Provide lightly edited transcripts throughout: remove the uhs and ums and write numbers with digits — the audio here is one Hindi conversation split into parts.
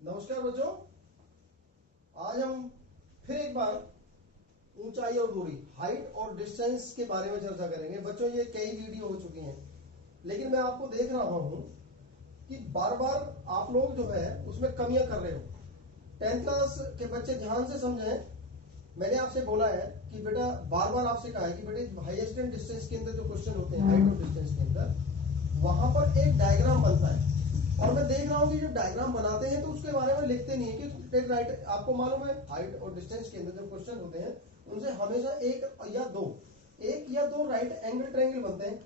नमस्कार बच्चों, आज हम फिर एक बार ऊंचाई और दूरी, हाइट और डिस्टेंस के बारे में चर्चा करेंगे। बच्चों, ये कई वीडियो हो चुकी हैं, लेकिन मैं आपको देख रहा हूं कि बार बार आप लोग जो है उसमें कमियां कर रहे हो। 10th क्लास के बच्चे ध्यान से समझें। मैंने आपसे बोला है कि बेटा, बार बार आपसे कहा है कि बेटे हाइएस्ट एंड डिस्टेंस के अंदर जो क्वेश्चन होते हैं, हाइट और डिस्टेंस के अंदर, वहां पर एक डायग्राम बनता है। और मैं देख रहा हूं कि जो डायग्राम बनाते हैं तो उसके बारे में लिखते नहीं है कि एक राइट। आपको मालूम है, हाइट और डिस्टेंस के अंदर जो क्वेश्चन होते हैं उनसे हमेशा एक या दो राइट एंगल ट्रायंगल बनते हैं।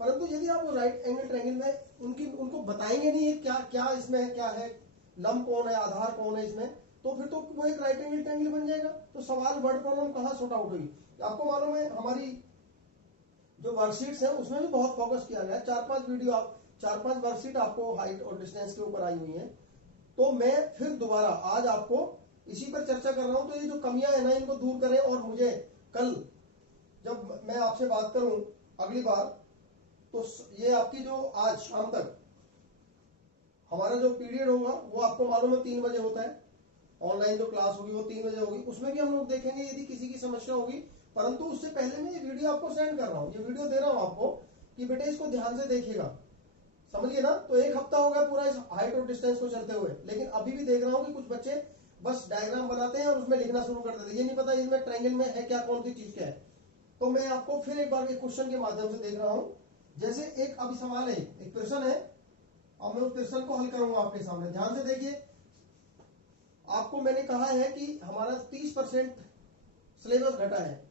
परंतु यदि आप राइट एंगल ट्रायंगल में उनको बताएंगे नहीं है क्या क्या इसमें है, क्या है, लंब कौन है, आधार कौन है इसमें, तो फिर तो वो एक राइट एंगल ट्रायंगल बन जाएगा। तो सवाल वर्ड प्रॉब्लम कहां सॉर्ट आउट हुई। आपको मालूम है, हमारी जो वर्कशीट्स है उसमें भी बहुत फोकस किया गया। 4-5 वर्कशीट आपको हाइट और डिस्टेंस के ऊपर आई हुई हैं। तो मैं फिर दोबारा आज आपको इसी पर चर्चा कर रहा हूं। तो ये जो कमियां है ना, इनको दूर करें। और मुझे कल जब मैं आपसे बात करूं अगली बार, तो ये आपकी जो आज शाम तक हमारा जो पीरियड होगा वो आपको मालूम है 3 बजे होता है। ऑनलाइन जो क्लास होगी वो 3 बजे होगी। उसमें भी हम लोग देखेंगे यदि किसी की समस्या होगी। परंतु उससे पहले मैं ये वीडियो आपको सेंड कर रहा हूं, ये वीडियो दे रहा हूं आपको कि बेटे इसको ध्यान से देखिएगा। समझिए ना। तो 1 हफ्ता हो गया पूरा इस हाइट और डिस्टेंस को चलते हुए, लेकिन अभी भी देख रहा हूं कि कुछ बच्चे बस डायग्राम बनाते हैं और उसमें लिखना शुरू कर देते हैं। ये नहीं पता इसमें ट्रायंगल में है क्या, कौन सी चीज क्या है। तो मैं आपको फिर एक बार एक क्वेश्चन के माध्यम से देख रहा हूं। जैसे एक अभी सवाल है, एक प्रश्न है, और मैं उस प्रश्न को हल करूंगा आपके सामने। ध्यान से देखिए। आपको मैंने कहा है कि हमारा 30% सिलेबस घटा है,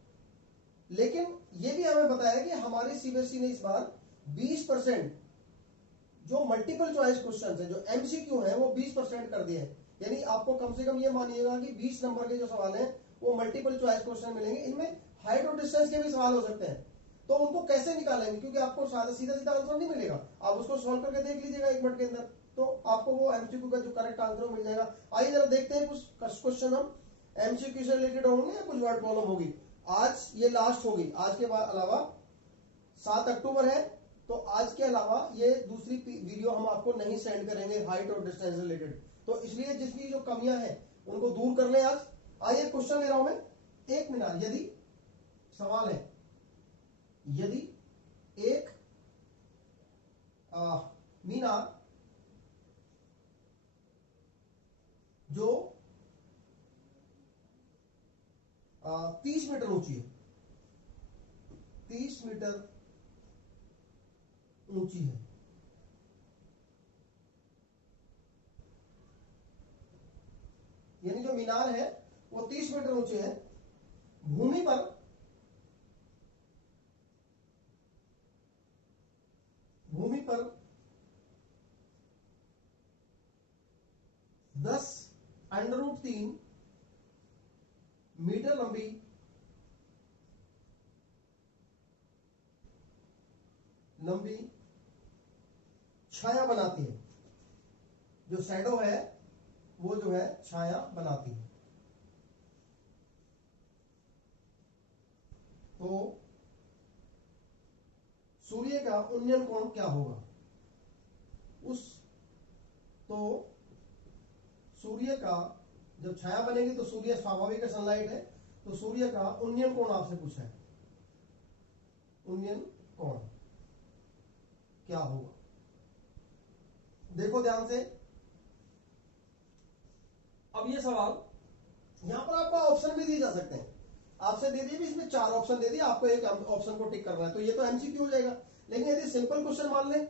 लेकिन यह भी हमें बताया कि हमारी सीबीएसई ने इस बार 20% जो मल्टीपल चॉइस क्वेश्चन है, जो एमसीक्यू है, वो 20% कर दिए हैं। यानी आपको कम से कम ये मानिएगा कि 20 नंबर के जो सवाल हैं वो मल्टीपल चॉइस क्वेश्चन मिलेंगे। इनमें हाइट और डिस्टेंस के भी सवाल हो सकते हैं। तो उनको कैसे निकालेंगे, क्योंकि आपको सीधा सीधा आंसर नहीं मिलेगा। आप उसको सॉल्व करके देख लीजिएगा 1 मिनट के अंदर, तो आपको वो एमसीक्यू का जो करेक्ट आंसर मिल जाएगा। आइए जरा देखते हैं कुछ क्वेश्चन हम एमसीक्यू से रिलेटेड होंगे या कुछ वर्ड प्रॉब्लम होगी। आज ये लास्ट होगी। आज के बाद अलावा 7 अक्टूबर है, तो आज के अलावा ये दूसरी वीडियो हम आपको नहीं सेंड करेंगे हाइट और डिस्टेंस रिलेटेड। तो इसलिए जिसकी जो कमियां हैं उनको दूर कर लें आज। आइए क्वेश्चन ले रहा हूं मैं। 1 मीनार, यदि सवाल है, यदि एक मीनार जो 30 मीटर ऊंची है, 30 मीटर ऊंची है, यानी जो मीनार है वो 30 मीटर ऊंचे है, भूमि पर 10√3 मीटर लंबी छाया बनाती है। जो शैडो है वो जो है छाया बनाती है। तो सूर्य का उन्नयन कोण क्या होगा। तो सूर्य का जब छाया बनेगी तो सूर्य स्वाभाविक सनलाइट है, तो सूर्य का उन्नयन कोण आपसे पूछा है। उन्नयन कोण क्या होगा, देखो ध्यान से। अब ये सवाल, यहां पर आपको ऑप्शन भी दिए जा सकते हैं। आपसे दे दिए भी, इसमें 4 ऑप्शन दे दिए, आपको एक ऑप्शन को टिक करना है, तो ये तो एमसीक्यू हो जाएगा। लेकिन यदि सिंपल क्वेश्चन मान लें,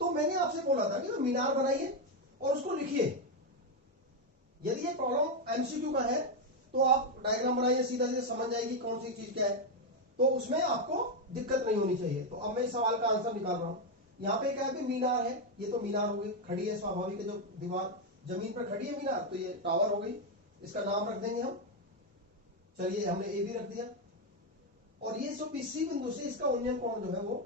तो मैंने आपसे बोला था कि मीनार बनाइए और उसको लिखिए। यदि ये प्रॉब्लम एमसीक्यू का है तो आप डायग्राम बनाइए, सीधा सीधा समझ जाएगी कौन सी चीज क्या है, तो उसमें आपको दिक्कत नहीं होनी चाहिए। तो अब मैं इस सवाल का आंसर निकाल रहा हूं। यहाँ पे क्या है, मीनार है, ये तो मीनार हो गई, खड़ी है, स्वाभाविक है, जो दीवार जमीन पर खड़ी है मीनार, तो ये टावर हो गई। इसका नाम रख देंगे हम, चलिए हमने ए भी रख दिया। और ये जो सी बिंदु से इसका उन्नयन कोण जो है वो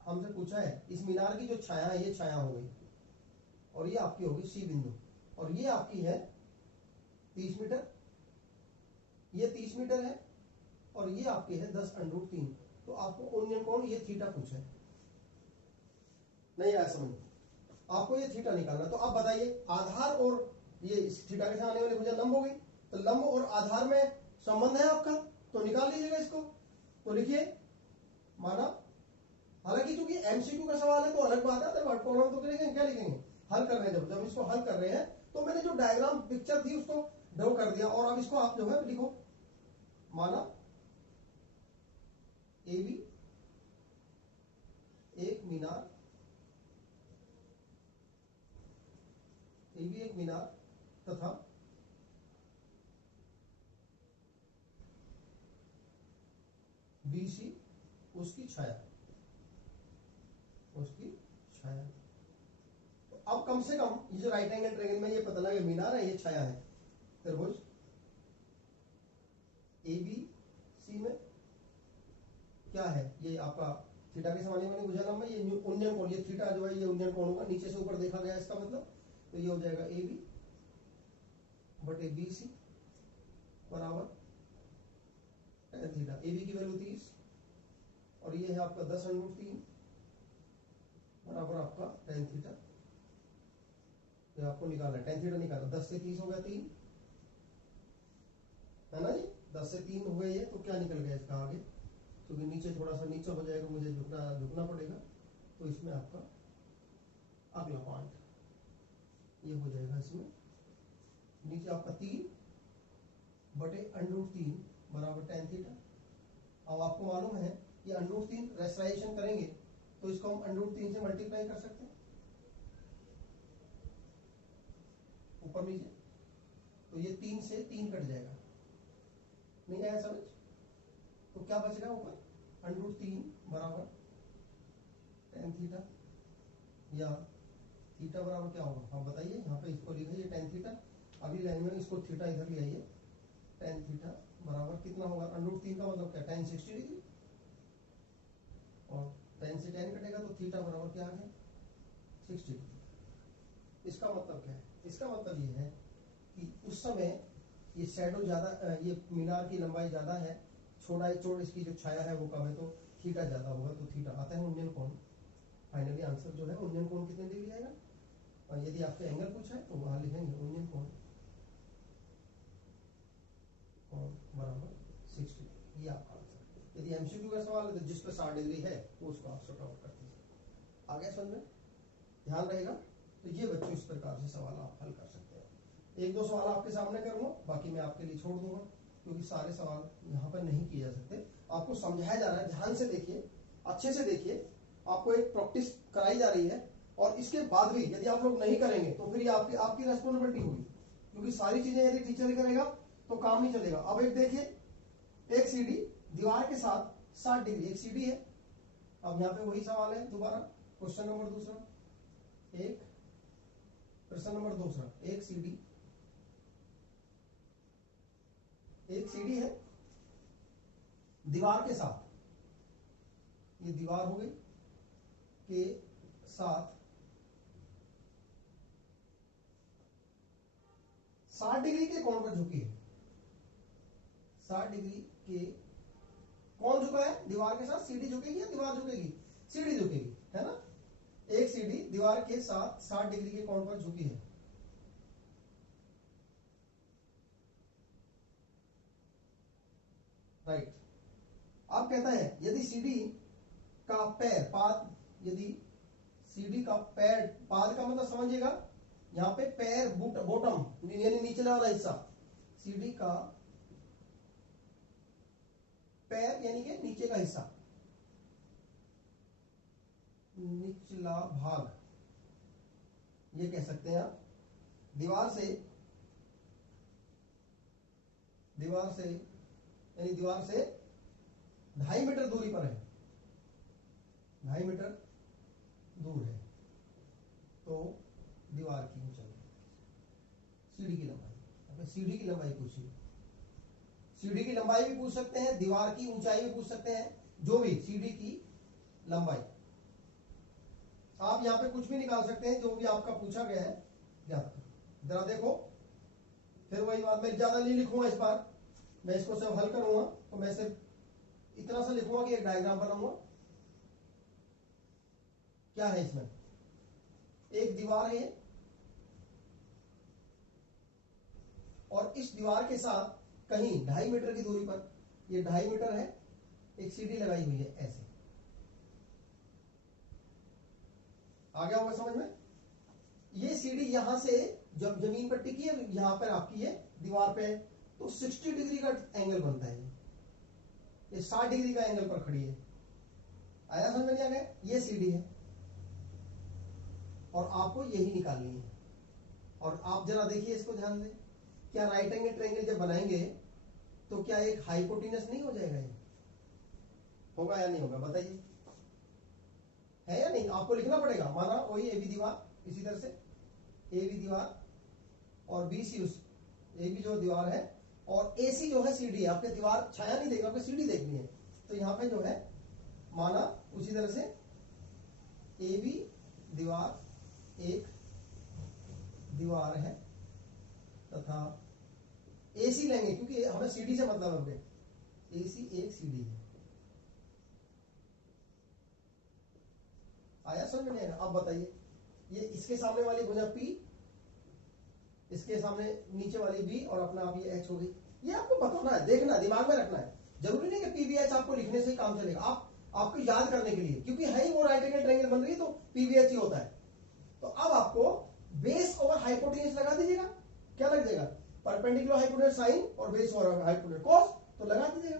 हमसे पूछा है। इस मीनार की जो छाया है, ये छाया हो गई, और ये आपकी होगी सी बिंदु, और ये आपकी है 30 मीटर, ये 30 मीटर है, और ये आपकी है 10√3। तो आपको उन्नयन कोण ये थीटा पूछा है। नहीं आया समझ, आपको ये थीटा निकालना। तो अब बताइए आधार और ये इस थीटा के साथ आने वाली भुजा लंब हो गई, तो लंब और आधार में संबंध है आपका, तो निकाल लीजिएगा इसको। तो लिखिए माना, हालांकि चूंकि एमसीक्यू का सवाल है तो अलग बात है, वर्ड प्रॉब्लम तो करेंगे, क्या लिखेंगे हल कर रहे हैं। जब इसको हल कर रहे हैं तो मैंने जो डायग्राम पिक्चर थी उसको ड्रॉ कर दिया, और अब इसको आप जो है लिखो, माना ए बी एक मीनार, ए बी एक मीनार तथा BC उसकी छाया, उसकी छाया। तो अब कम से कम ये जो राइट एंगल ट्रायंगल में ये पता लगे मीनार है, ये छाया है, त्रिभुज ABC में क्या है, ये आपका थीटा के समानी वाली भुजा लंब है, ये उन्नयन कोण, ये थीटा जो है ये उन्नयन कोण होगा, नीचे से ऊपर देखा गया इसका मतलब, तो ये हो जाएगा AB बटे BC बराबर tan थीटा। AB की वैल्यू 30 और ये है आपका 10√3 बराबर आपका tan थीटा। ये आपको निकालना है, tan थीटा निकालना, 10 से 30 हो गया 3 है ना जी, 10 से 3 हो गए ये, तो क्या निकल गया इसका आगे, क्योंकि नीचे थोड़ा सा नीचे हो जाएगा, मुझे झुकना पड़ेगा, तो इसमें आपका अगला पार्ट ये हो जाएगा, इसमें नीचे आपका 3 बटे √3 बराबर tan थीटा। अब आपको मालूम है कि √3 रेशनलाइजेशन करेंगे तो इसको हम √3 से मल्टीप्लाई कर सकते हैं ऊपर नीचे, तो ये 3 से 3 कट जाएगा, नहीं आया समझ, तो क्या बचेगा ऊपर √3 बराबर tan थीटा, या थीटा बराबर क्या होगा, आप बताइए। यहाँ पे इसको लिखा है tan थीटा, अगली लाइन में इसको थीटा इधर ले आइए, tan थीटा बराबर कितना होगा, √3 का मतलब क्या, tan 60 डिग्री, और tan से tan कटेगा तो थीटा बराबर क्या आ गया 60 डिग्री। इसका मतलब क्या है, इसका मतलब ये है कि उस समय ये शैडो ज्यादा, ये मीनार की लंबाई ज्यादा है, चौड़ इसकी जो छाया है वो कम है, तो थीटा ज्यादा होगा, तो थीटा आता है उन्नयन कोण। फाइनली आंसर जो है उन्नयन कोण कितने डिग्री आएगा, और यदि आपसे एंगल पूछा है तो वहां लिखेंगे उन्नयन कोण बराबर 60 डिग्री, ये आपका आंसर। यदि एमसीक्यू का सवाल है तो जिस पे 60 डिग्री है वो उसको आप सॉर्ट आउट कर दीजिए। आगे समझ में ध्यान रहेगा, तो ये बच्चों इस प्रकार से सवाल आप हल कर सकते हैं। एक दो सवाल आपके सामने करूंगा, बाकी मैं आपके लिए छोड़ दूंगा, क्योंकि सारे सवाल यहाँ पर नहीं किए जा सकते। आपको समझाया जा रहा है, ध्यान से देखिए, अच्छे से देखिए, आपको एक प्रैक्टिस कराई जा रही है, और इसके बाद भी यदि आप लोग नहीं करेंगे तो फिर ये आपकी रेस्पॉन्सिबिलिटी होगी, क्योंकि सारी चीजें यदि टीचर करेगा तो काम नहीं चलेगा। अब एक देखिए, एक सीढ़ी दीवार के साथ 60 डिग्री, एक सीढ़ी है। अब यहाँ पे वही सवाल है दोबारा, क्वेश्चन नंबर दूसरा, एक प्रश्न नंबर दूसरा, एक सीढ़ी है दीवार के साथ, ये दीवार हो गई के साथ 60 डिग्री के कोण पर झुकी है, 60 डिग्री के कौन झुका है दीवार के साथ, सीढ़ी झुकेगी या दीवार झुकेगी, सीढ़ी झुकेगी, है ना। एक सीढ़ी दीवार के साथ 60 डिग्री के कोण पर झुकी है, राइट। अब कहता है यदि सीढ़ी का पैर पाद, यदि सीढ़ी का पैर, पाद का मतलब समझिएगा, यहाँ पे पैर बॉटम यानी निचला वाला हिस्सा, सीढ़ी का पैर यानी कि नीचे का हिस्सा, निचला भाग ये कह सकते हैं आप, दीवार से यानी दीवार से 2.5 मीटर दूरी पर है, 2.5 मीटर दूर है, तो दीवार की ऊंचाई, सीढ़ी की लंबाई, सीढ़ी की लंबाई पूछिए, सीढ़ी की लंबाई भी पूछ सकते हैं, दीवार की ऊंचाई भी पूछ सकते हैं, जो भी सीढ़ी की लंबाई, आप यहां पे कुछ भी निकाल सकते हैं, जो भी आपका पूछा गया है ज्ञात करो। जरा देखो, फिर वही बात, मैं ज्यादा नहीं लिखूंगा इस बार, मैं इसको सिर्फ हल करूंगा, तो मैं सिर्फ इतना सा लिखूंगा कि एक डायग्राम बनाऊंगा, क्या है इसमें, एक दीवार है ये, और इस दीवार के साथ कहीं 2.5 मीटर की दूरी पर, ये 2.5 मीटर है, एक सीढ़ी लगाई हुई है ऐसे। आ गया होगा समझ में? ये सीढ़ी यहां से जब जमीन पर टिकी है, यहां पर आपकी ये दीवार पे है, तो 60 डिग्री का एंगल बनता है। ये 60 डिग्री का एंगल पर खड़ी है। आया समझ में? नहीं आ गया? ये सीढ़ी है और आपको यही निकालनी है। और आप जरा देखिए इसको ध्यान से, क्या राइट एंगल ट्रायंगल जब बनाएंगे तो क्या एक हाइपोटेनस नहीं हो जाएगा? ये होगा या नहीं होगा बताइए? है या नहीं? आपको लिखना पड़ेगा। माना वही ए बी दीवार, इसी तरह से ए बी दीवार और बी सी, उस ए बी जो दीवार है, और ए सी जो है सीढ़ी है। आपके दीवार छाया नहीं देगा, आपको सीढ़ी देखनी है। तो यहां पे जो है माना उसी तरह से ए बी दीवार एक दीवार है तथा ए सी लेंगे, क्योंकि हमें सीढ़ी से मतलब है। ए सी एक सीढ़ी है। आया समझ में? नहीं आया? अब बताइए, ये इसके सामने वाली भुजा P, इसके सामने नीचे वाली B, और अपना आप ये H हो गई। ये आपको बताना है, देखना है, दिमाग में रखना है। जरूरी नहीं कि PBH आपको लिखने से ही काम चलेगा, आपको याद करने के लिए, क्योंकि है ही वो राइट एंगल ट्रायंगल बन रही है तो PBH ही होता है। तो अब आपको बेस ओवर हाइपोटेन्यूज लगा दीजिएगा। क्या लग जाएगा? परपेंडिकुलर हाइपोटेन्यूज साइन और बेस ओवर हाइपोटेन्यूज कॉस, तो लगा दीजिएगा।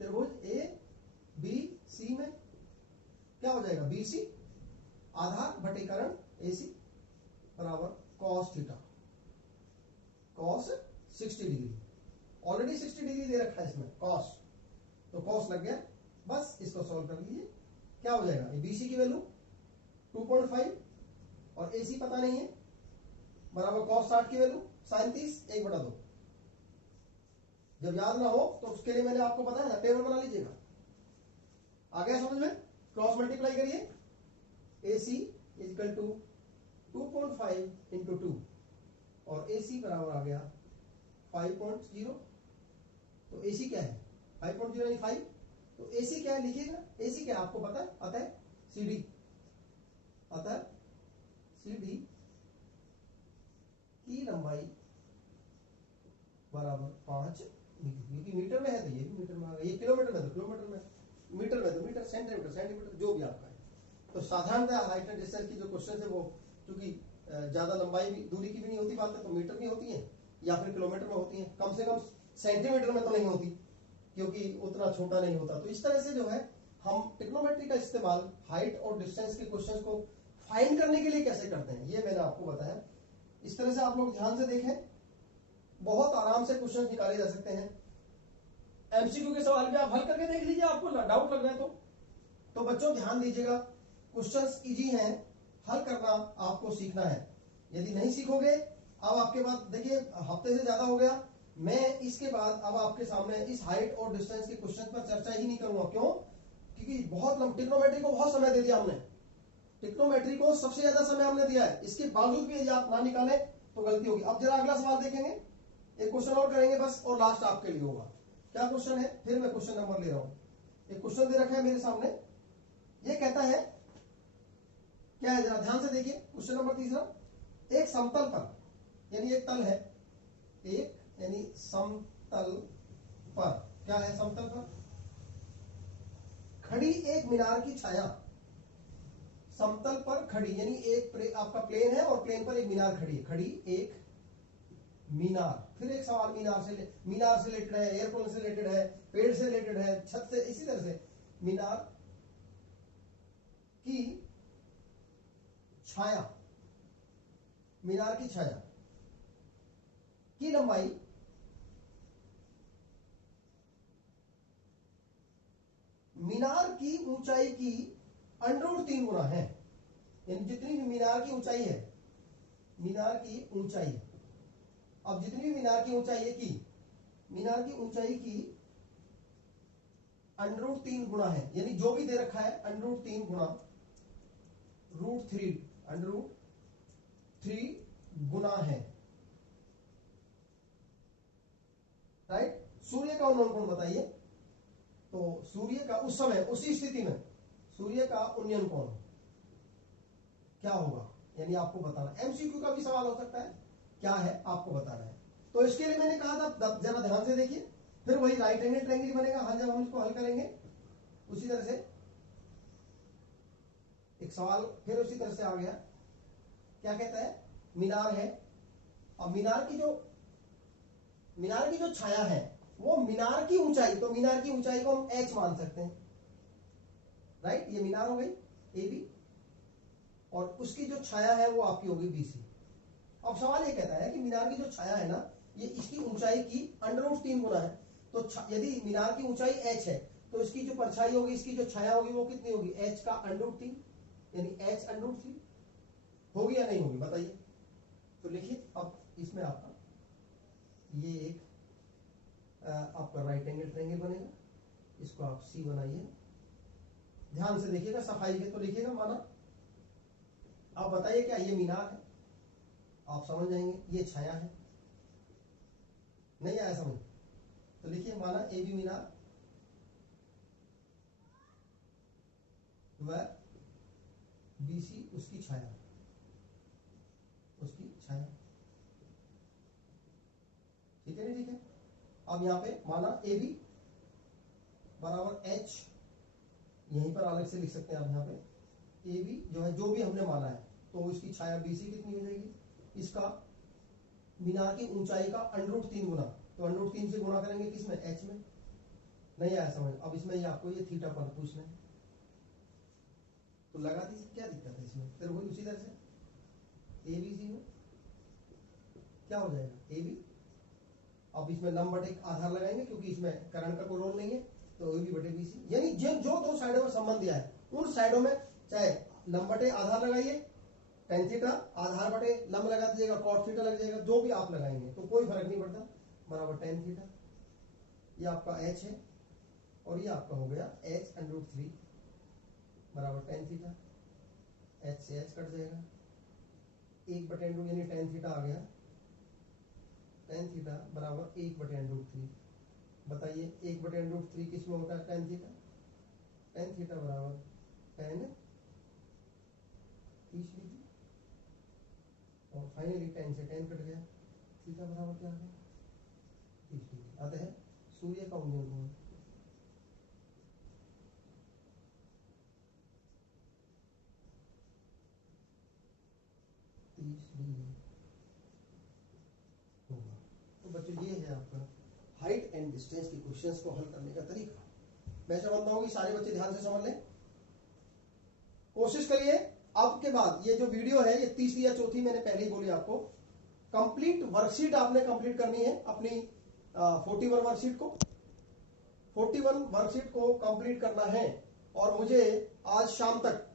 त्रिभुज ए बी सी में क्या हो जाएगा? B C Aadhaar बटेकरण A C बराबर cos theta, cos 60 degree. Already 60 degree दे रखा है इसमें कॉस, तो कॉस लग गया। बस इसको सॉल्व कर लीजिए। क्या हो जाएगा? बीसी की वैल्यू 2.5 और एसी पता नहीं है, बराबर कॉस 60 की वैल्यू साइन 30 1/2। जब याद ना हो तो उसके लिए मैंने आपको बताया ना, टेबल बना लीजिएगा। आ गया समझ में? क्रॉस मल्टीप्लाई करिए, AC इक्वल टू 2.5 इंटू 2 और AC बराबर आ गया 5.0। तो AC क्या है? 5.0 यानी 5। तो AC क्या है लिखिएगा। AC क्या है आपको पता है? अतः CD, अतः CD की लंबाई बराबर 5 मीटर, क्योंकि मीटर में है तो ये भी मीटर में आ गया, ये किलोमीटर में तो किलोमीटर में, मीटर में तो मीटर, सेंटीमीटर सेंटीमीटर, जो भी आपका है। तो साधारणतः हाइट एंड डिस्टेंस की जो क्वेश्चन है वो क्योंकि ज्यादा लंबाई भी दूरी की भी नहीं होती बात है, तो मीटर में होती है या फिर किलोमीटर में होती है, कम से कम सेंटीमीटर में तो नहीं होती, क्योंकि उतना छोटा नहीं होता। तो इस तरह से जो है हम ट्रिग्नोमेट्री का इस्तेमाल हाइट और डिस्टेंस के क्वेश्चन को फाइंड करने के लिए कैसे करते हैं, ये मैंने आपको बताया। इस तरह से आप लोग ध्यान से देखें, बहुत आराम से क्वेश्चन निकाले जा सकते हैं। एमसीक्यू के सवाल भी आप हल करके देख लीजिए, आपको डाउट लग रहा है तो बच्चों ध्यान दीजिएगा, क्वेश्चंस इजी हैं, हल करना आपको सीखना है। यदि नहीं सीखोगे, अब आपके बाद देखिए हफ्ते से ज्यादा हो गया, मैं इसके बाद अब आपके सामने इस हाइट और डिस्टेंस के क्वेश्चन पर चर्चा ही नहीं करूंगा। क्यों? क्योंकि बहुत ट्रिग्नोमेट्री को बहुत समय दे दिया हमने, ट्रिग्नोमेट्री को सबसे ज्यादा समय हमने दिया है, इसके बावजूद भी यदि आप ना निकाले तो गलती होगी। अब जरा अगला सवाल देखेंगे, एक क्वेश्चन और करेंगे बस, और लास्ट आपके लिए होगा। क्या क्वेश्चन है? फिर मैं क्वेश्चन नंबर ले रहा हूं। एक क्वेश्चन दे रखा है मेरे सामने, ये कहता है क्या है, जरा ध्यान से देखिए। क्वेश्चन नंबर तीसरा, एक समतल पर, यानी एक तल है, एक यानी समतल पर, क्या है समतल पर? खड़ी एक मीनार की छाया, समतल पर खड़ी यानी एक आपका प्लेन है और प्लेन पर एक मीनार खड़ी है, खड़ी एक मीनार। फिर एक सवाल मीनार से रिलेटेड है, एयरप्लेन से रिलेटेड है, पेड़ से रिलेटेड है, छत से, इसी तरह से मीनार की छाया, मीनार की छाया की लंबाई मीनार की ऊंचाई की √3 गुना है। यानी जितनी भी मीनार की ऊंचाई है, मीनार की ऊंचाई, अब जितनी भी मीनार की ऊंचाई है की, मीनार की ऊंचाई की √3 गुना है, यानी जो भी दे रखा है √3 गुना √3 गुना है, राइट। सूर्य का उन्नयन कोण बताइए। तो सूर्य का उस समय, उसी स्थिति में सूर्य का उन्नयन कोण क्या होगा, यानी आपको बताना। एमसीक्यू का भी सवाल हो सकता है, क्या है आपको बताना है। तो इसके लिए मैंने कहा था जरा ध्यान से देखिए, फिर वही राइट एंगल ट्रायंगल बनेगा हल जब हम इसको हल करेंगे। उसी तरह से एक सवाल फिर उसी तरह से आ गया, क्या कहता है, मीनार है। अब मीनार की जो छाया है वो मीनार की ऊंचाई, तो मीनार की ऊंचाई को हम h मान सकते हैं, राइट। ये मीनार हो गई ए बी, और उसकी जो छाया है वो आपकी होगी BC। अब सवाल ये कहता है कि मीनार की जो छाया है ना, ये इसकी ऊंचाई की √3 गुना है। तो यदि मीनार की ऊंचाई h है तो इसकी जो परछाई होगी, इसकी जो छाया होगी वो कितनी होगी, h का √3, यानी h√3 होगी या नहीं होगी, बताइए। तो लिखिए अब इसमें आपका ये एक आपका राइट एंगल ट्रायंगल बनेगा, इसको आप C बनाइए। ध्यान से देखिएगा, सफाई के तो लिखिएगा माना। आप बताइए क्या ये मीनार है, आप समझ जाएंगे। ये छाया है, नहीं आया समझ, तो लिखिए माना ए बी मीनार व BC उसकी छाया, ठीक है नहीं, ठीक है। अब यहाँ पे माना ए बी बराबर H, यहीं पर अलग से लिख सकते हैं आप, यहाँ पे ए बी जो है, जो भी हमने माना है, तो इसकी छाया BC कितनी हो जाएगी, इसका मीनार की ऊंचाई का √3 गुना, तो √3 से गुणा करेंगे किसमें, H में। नहीं आया समझ। अब इसमें ये आपको ये थीटा पद पूछना है, तो लगा दीजिए, क्या दिक्कत है इसमें। फिर वही उसी तरह से ABC में क्या हो जाएगा, AB। अब इसमें लंब बटे आधार लगाएंगे, क्योंकि इसमें करण का कोई रोल नहीं है, तो AB बटे BC, यानी जो दो साइडों में संबंध दिया है उन साइडों में चाहे लंब बटे आधार लगाइए, tan थीटा, आधार बटे लंब लगा दीजिएगा, cot थीटा लग जाएगा, जो भी आप लगाएंगे तो कोई फर्क नहीं पड़ता, बराबर tan थीटा। ये आपका H है, और ये आपका हो गया h√3 बराबर tan थीटा। H से H कट जाएगा, 1/√, यानी tan थीटा आ गया, tan थीटा बराबर 1/√3। बताइए 1/√3 किस में होता है, tan थीटा। tan थीटा बराबर tan 30 डिग्री, और फाइनली tan से tan कट गया, थीटा बराबर क्या आ गया, 30 डिग्री। अतः सूर्य का उन्नयन कोण 30 डिग्री होगा। तो बच्चों ये है आपका हाइट एंड डिस्टेंस के क्वेश्चंस को हल करने का तरीका। मैं समझता हूँ कि सारे बच्चे ध्यान से समझ लें, कोशिश करिए। अब के बाद ये जो वीडियो है, ये तीसरी या चौथी मैंने पहले ही बोली आपको, कंप्लीट वर्कशीट आपने कंप्लीट करनी है अपनी 41 वर्कशीट को। 41 वर्कशीट को कंप्लीट करना है, और मुझे आज शाम तक,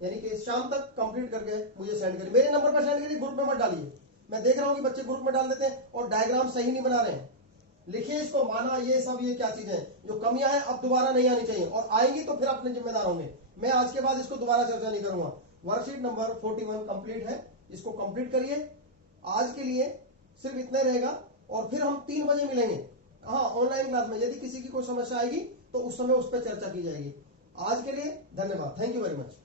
यानी कि शाम तक कंप्लीट करके मुझे सेंड करिए, मेरे नंबर पर सेंड करिए, ग्रुप में मत डालिए। मैं देख रहा हूं कि बच्चे ग्रुप में डाल देते हैं और डायग्राम सही नहीं बना रहे हैं। लिखिए इसको, माना ये सब, ये क्या चीजें हैं जो कमियां हैं अब दोबारा नहीं आनी चाहिए, और आएंगी तो फिर अपने जिम्मेदार होंगे। मैं आज के बाद इसको दोबारा चर्चा नहीं करूंगा। वर्कशीट नंबर 41 कंप्लीट है, इसको कंप्लीट करिए। आज के लिए सिर्फ इतना रहेगा, और फिर हम 3 बजे मिलेंगे, हाँ, ऑनलाइन क्लास में। यदि किसी की कोई समस्या आएगी तो उस समय उस पर चर्चा की जाएगी। आज के लिए धन्यवाद, थैंक यू वेरी मच।